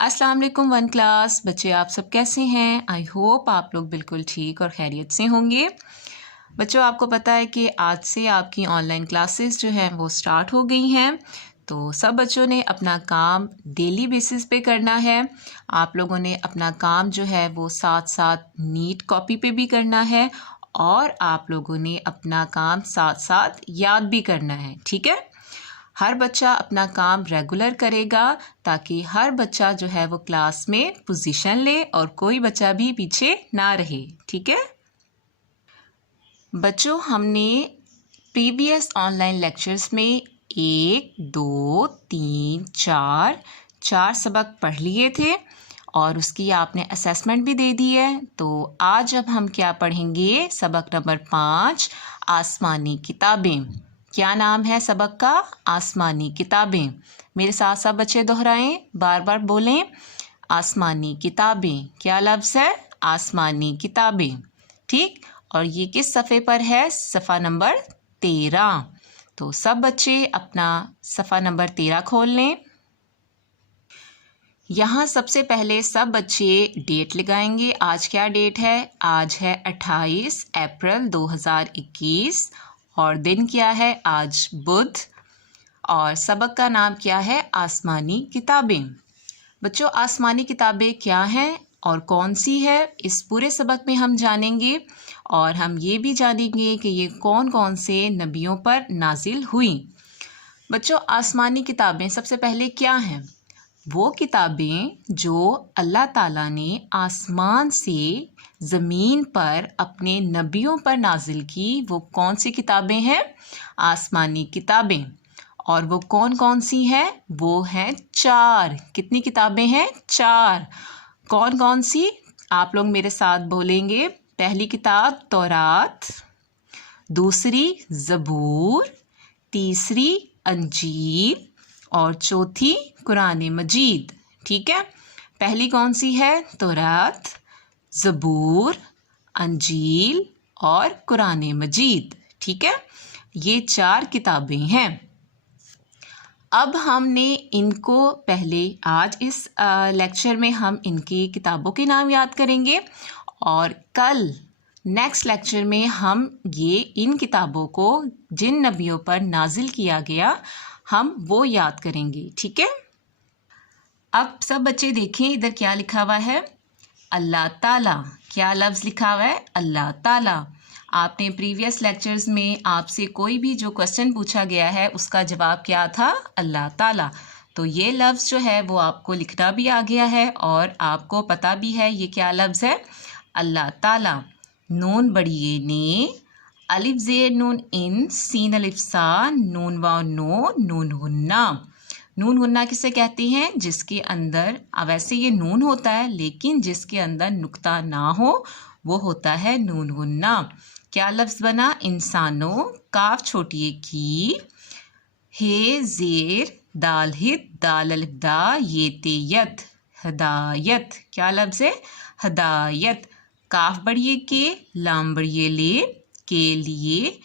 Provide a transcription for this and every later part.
अस्सलाम वालेकुम one class बच्चे, आप सब कैसे हैं? आई होप आप लोग बिल्कुल ठीक और खैरियत से होंगे। बच्चों, आपको पता है कि आज से आपकी ऑनलाइन क्लासेस जो हैं वो स्टार्ट हो गई हैं। तो सब बच्चों ने अपना काम डेली बेसिस पे करना है। आप लोगों ने अपना काम जो है वो साथ साथ नीट कॉपी पे भी करना है और आप लोगों ने अपना काम साथ साथ याद भी करना है। ठीक है, हर बच्चा अपना काम रेगुलर करेगा ताकि हर बच्चा जो है वो क्लास में पोजीशन ले और कोई बच्चा भी पीछे ना रहे। ठीक है बच्चों, हमने प्रीवियस ऑनलाइन लेक्चर्स में 1, 2, 3, 4 सबक पढ़ लिए थे और उसकी आपने असेसमेंट भी दे दी है। तो आज अब हम क्या पढ़ेंगे? सबक नंबर 5, आसमानी किताबें। क्या नाम है सबक का? आसमानी किताबें। मेरे साथ सब बच्चे दोहराएं, बार बार बोलें। आसमानी किताबें। क्या लफ्ज़ है? आसमानी किताबें। ठीक, और ये किस सफ़े पर है? सफ़ा नंबर 13। तो सब बच्चे अपना सफ़ा नंबर 13 खोल लें। यहाँ सबसे पहले सब बच्चे डेट लगाएंगे। आज क्या डेट है? आज है 28 अप्रैल 2021 और दिन क्या है? आज बुध। और सबक का नाम क्या है? आसमानी किताबें। बच्चों, आसमानी किताबें क्या हैं और कौन सी है, इस पूरे सबक में हम जानेंगे। और हम ये भी जानेंगे कि ये कौन कौन से नबियों पर नाजिल हुई। बच्चों, आसमानी किताबें सबसे पहले क्या हैं? वो किताबें जो अल्लाह ताला ने आसमान से ज़मीन पर अपने नबियों पर नाजिल की, वो कौन सी किताबें हैं? आसमानी किताबें। और वो कौन कौन सी हैं? वो हैं 4। कितनी किताबें हैं? 4। कौन कौन सी? आप लोग मेरे साथ बोलेंगे। पहली किताब तौरात, दूसरी ज़बूर, तीसरी अंजील और चौथी कुरान मजीद। ठीक है, पहली कौन सी है? तौरात, ज़बूर, अंजील और कुरान मजीद। ठीक है, ये 4 किताबें हैं। अब हमने इनको पहले आज इस लेक्चर में हम इनकी किताबों के नाम याद करेंगे और कल नेक्स्ट लेक्चर में हम ये इन किताबों को जिन नबियों पर नाजिल किया गया हम वो याद करेंगे। ठीक है, अब सब बच्चे देखें इधर क्या लिखा हुआ है? अल्लाह ताला। क्या लफ्ज़ लिखा हुआ है? अल्लाह ताला। आपने प्रीवियस लेक्चर्स में आपसे कोई भी जो क्वेश्चन पूछा गया है उसका जवाब क्या था? अल्लाह ताला। तो ये लफ्ज़ जो है वो आपको लिखना भी आ गया है और आपको पता भी है ये क्या लफ्ज़ है? अल्लाह ताला। नून बड़िए ने, अलिफ ज़ेर नून इन, सीन अलिफ सा, नून वाव नो, नून गुन्ना। नून गुन्ना किसे कहते हैं? जिसके अंदर वैसे ये नून होता है लेकिन जिसके अंदर नुक्ता ना हो वो होता है नून गुन्ना। क्या लफ्ज़ बना? इंसानों, काफ छोटी की, हे ज़ेर, दाल हित, दाल अलिफ दा, ये तेयत, हदायत। क्या लफ्ज़ है? हदायत। काफ बड़िए के, लाम बड़िए ले, के लिए,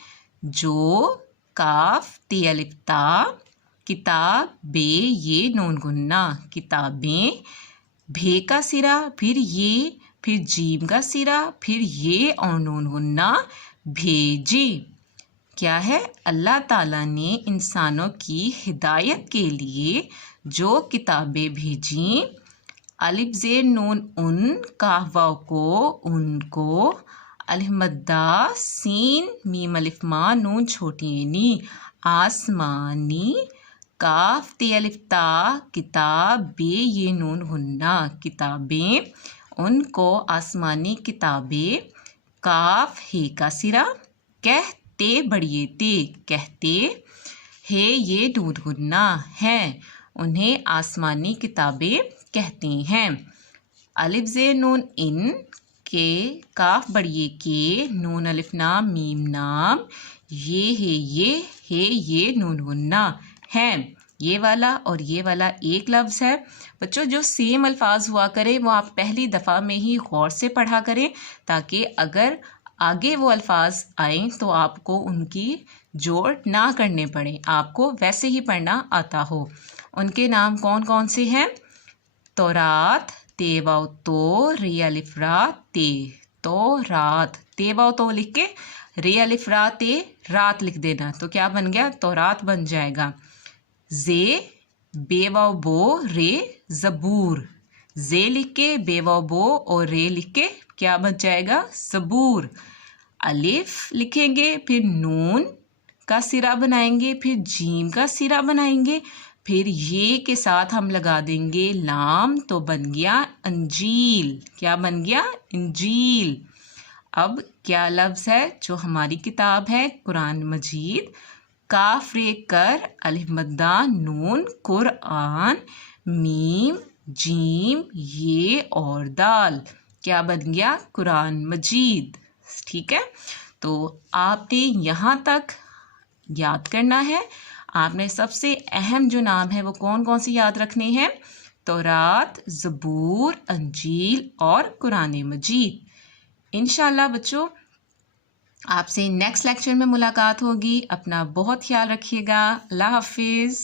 जो, काफ, ते अलिफ ता, किताब, बे, ये नून गुन्ना, किताबें, भे का सिरा, फिर ये, फिर जीम का सिरा, फिर ये और नून गुन्ना, भेजे। क्या है? अल्लाह ताला ने इंसानों की हिदायत के लिए जो किताबें भेजी। अलिफ ज़ेर नून उन, काफ वाव को, उनको, अलिफ मद्दा, सीन मीम अलिफ मा, नून छोटी नी, आसमानी, काफ ते अलिफ ता, किताब, बे ये नून गुन्ना, किताबें, उनको आसमानी किताबें, काफ हे का सिरा, कहते बड़िए ते, कहते, हे ये नून गुन्ना है, उन्हें आसमानी किताबें कहते हैं। अलिफ ज़ेर नून इन के, काफ बड़िए के, नून अलिफ नाम मीम नाम, ये है ये नून गुन्ना है। ये वाला और ये वाला एक लफ्ज़ है। बच्चों, जो सेम अल्फाज हुआ करे वो आप पहली दफ़ा में ही गौर से पढ़ा करें ताकि अगर आगे वो अल्फाज आएँ तो आपको उनकी जोड़ ना करने पड़े, आपको वैसे ही पढ़ना आता हो। उनके नाम कौन कौन से हैं? तौरात, ते वाव तो, रे अलिफ रा ते, तौरात। ते वाव तो लिख के रे अलिफ रा ते रात लिख देना, तो क्या बन गया? तौरात बन जाएगा। जे बे वाव बो रे ज़बूर, जे लिख के बे वाव बो और रे लिख के क्या बन जाएगा? ज़बूर। अलिफ लिखेंगे, फिर नून का सिरा बनाएंगे, फिर जीम का सिरा बनाएंगे, फिर ये के साथ हम लगा देंगे लाम, तो बन गया अंजील। क्या बन गया? इंजील। अब क्या लफ्ज़ है जो हमारी किताब है कुरान मजीद? काफ रे कर अलिफ मद्दा नून कुरआन, मीम जीम ये और दाल। क्या बन गया? कुरान मजीद। ठीक है, तो आपने यहाँ तक याद करना है। आपने सबसे अहम जो नाम है वो कौन कौन से याद रखने हैं? तौरात, ज़बूर, अंजील और कुरान मजीद। इंशाल्लाह बच्चों आपसे नेक्स्ट लेक्चर में मुलाकात होगी। अपना बहुत ख्याल रखिएगा। अल्लाह हाफिज़।